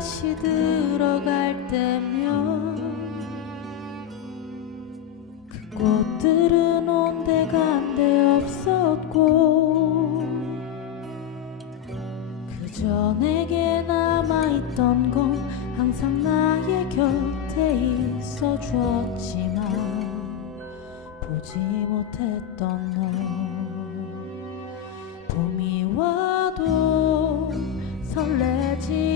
시 들어갈 때면 그 꽃들은 온데간데 없었고 그저 내게 남아있던 건 항상 나의 곁에 있어 주었지만 보지 못했던 너 봄이 와도 설레지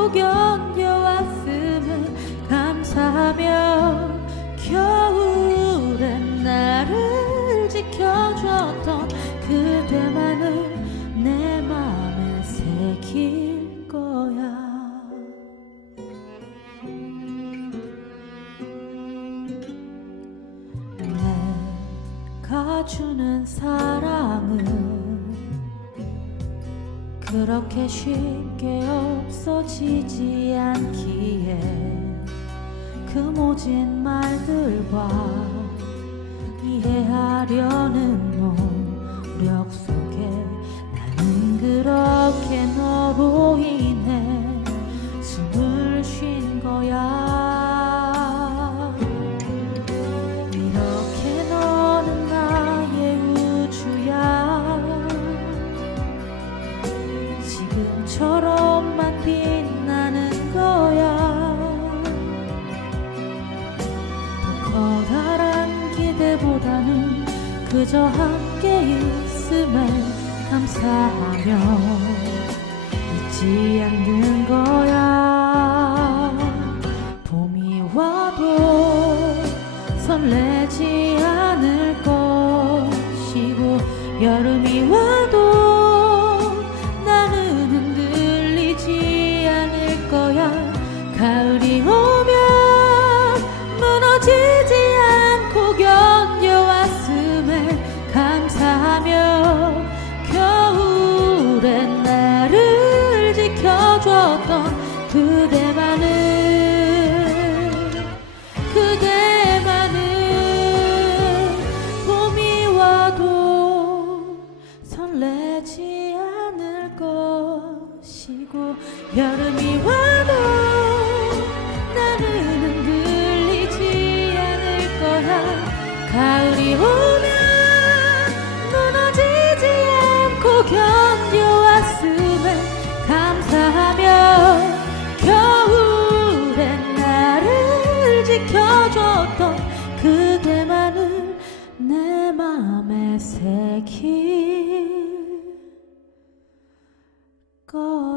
않고 견뎌왔음을 감사하며 겨울엔 나를 지켜줬던 그대만을 내 맘에 새길 거야. 내가 주는 사랑은 그렇게 쉽게 없 어지지 않기에 그 모진 말들과 이해하려는 지금처럼만 빛나는 거야. 더 커다란 기대보다는 그저 함께 있음에 감사하며 잊지 않는 거야. 봄이 와도 설레지 않을 것이고 여름이 와도 지켜줬던 그대만을 그대만은 봄이 와도 설레지 않을 것이고 여름이 와도 나는 흔들리지 않을 거야. 가을이 오 God.